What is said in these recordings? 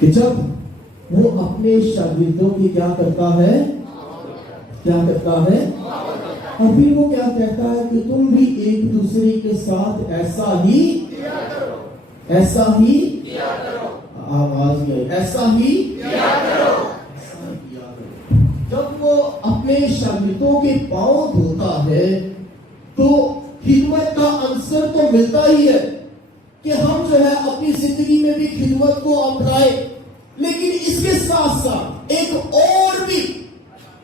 کہ جب وہ اپنے شاگردوں کی کیا کرتا ہے اور پھر وہ کیا کہتا ہے کہ تم بھی ایک دوسرے کے ساتھ ایسا ہی آواز گئی ایسا ہی کیا کرو۔ جب وہ اپنے شاگردوں کے پاؤں دھوتا ہے تو خدمت کا عنصر تو ملتا ہی ہے کہ ہم جو ہے اپنی زندگی میں بھی خدمت کو اپنائیں، لیکن اس کے ساتھ ساتھ ایک اور بھی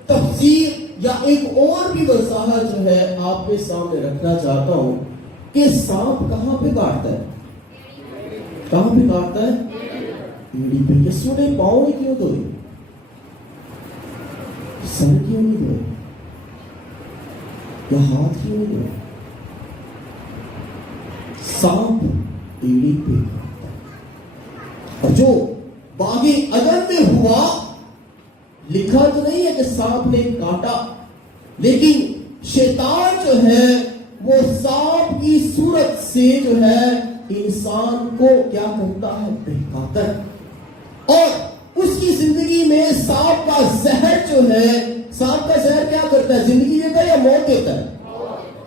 تفسیر یا ایک اور بھی وضاحت جو ہے آپ کے سامنے رکھنا چاہتا ہوں کہ سانپ کہاں پہ کاٹتا ہے؟ ایڑی پہ۔ یسوع نے پاؤں ہی کیوں دھوئے؟ سر کیوں نہیں دھوئے یا ہاتھ کیوں نہیں دھوئے؟ سانپ ایڑی پہ کاٹتا ہے، اور جو باغ عدن میں ہوا لکھا تو نہیں ہے کہ سانپ نے کاٹا، لیکن شیطان جو ہے وہ سانپ کی صورت سے جو ہے انسان کو کیا کرتا ہے؟ بہکاتا ہے، اور اس کی زندگی میں سانپ کا زہر جو ہے، سانپ کا زہر کیا کرتا ہے؟ زندگی دیتا ہے یا موت دیتا ہے؟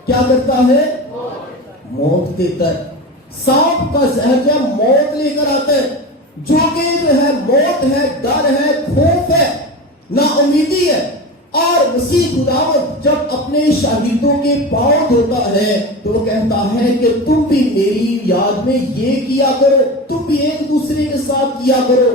کیا کرتا ہے؟ موت دیتا ہے۔ سانپ کا زہر جو ہے موت لے کر آتا ہے، جو کہ جو ہے موت ہے، ڈر ہے، خوف ہے، نا امیدی ہے۔ اور مسیح خداوند جب اپنے شاگردوں کے پاؤں دھوتا ہے تو وہ کہتا ہے کہ تم بھی میری یاد میں یہ کیا کرو، تم بھی ایک دوسرے کے ساتھ کیا کرو۔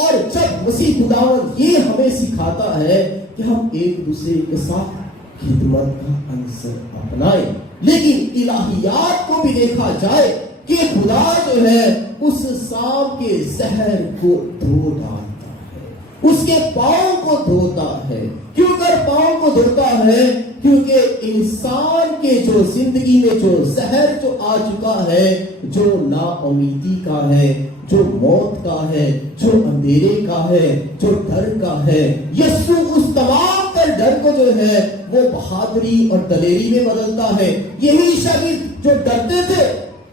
اور جب مسیح خداوند یہ ہمیں سکھاتا ہے کہ ہم ایک دوسرے کے ساتھ خدمت کا عنصر اپنائیں، لیکن الہیات کو بھی دیکھا جائے کہ خدا جو ہے اس سانپ کے زہر کو دھو ڈالتا ہے، اس کے پاؤں کو دھوتا ہے۔ کیوں کر پاؤں کو دھوتا ہے؟ کیونکہ انسان کے جو زندگی میں جو زہر جو آ چکا ہے، جو نا امیدی کا ہے، جو موت کا ہے، جو اندھیرے کا ہے، جو ڈر کا ہے، یسوع اس تمام تر ڈر کو جو ہے وہ بہادری اور دلیری میں بدلتا ہے۔ یہی شاگرد جو ڈرتے تھے،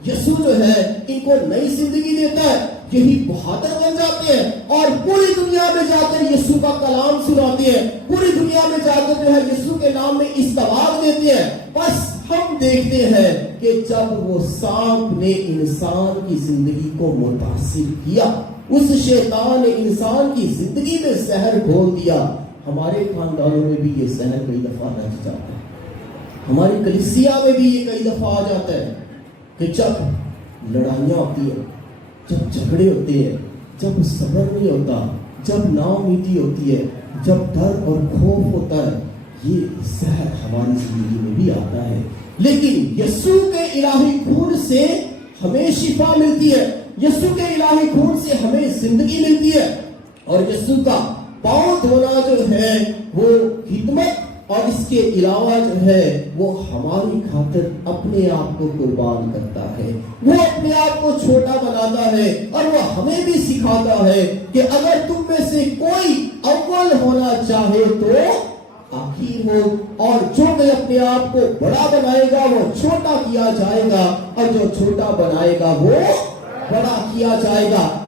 یسوع جو ہے ان کو نئی زندگی دیتا ہے، یہی بہادر بن جاتے ہیں اور پوری دنیا میں جا کر یسوع کا کلام سناتے ہیں، پوری دنیا میں جا کر جو ہے یسوع کے نام میں استباغ دیتے ہیں۔ بس ہم دیکھتے ہیں کہ جب وہ سانپ نے انسان کی زندگی کو متاثر کیا، اس شیطان نے انسان کی زندگی میں زہر گھول دیا۔ ہمارے خاندانوں میں بھی یہ زہر کئی دفعہ رچ جاتا ہے، ہماری کلیسیا میں بھی یہ کئی دفعہ آ جاتا ہے کہ جب لڑائیاں ہوتی ہیں، جب جھگڑے ہوتے ہیں، جب صبر نہیں ہوتا، جب نا امیدی ہوتی ہے، جب ڈر اور خوف ہوتا ہے، یہ زہر ہماری زندگی میں بھی آتا ہے۔ لیکن یسوع کے الہی خون سے ہمیں شفا ملتی ہے، یسوع کے الہی خون سے ہمیں زندگی ملتی ہے، اور یسوع کا پاؤں دھونا جو ہے وہ خدمت، اور اس کے علاوہ جو ہے وہ ہماری خاطر اپنے آپ کو قربان کرتا ہے، وہ اپنے آپ کو چھوٹا بناتا ہے، اور وہ ہمیں بھی سکھاتا ہے کہ اگر تم میں سے کوئی اول ہونا چاہے تو آخر ہو، اور جو کوئی اپنے آپ کو بڑا بنائے گا وہ چھوٹا کیا جائے گا، اور جو چھوٹا بنائے گا وہ بڑا کیا جائے گا۔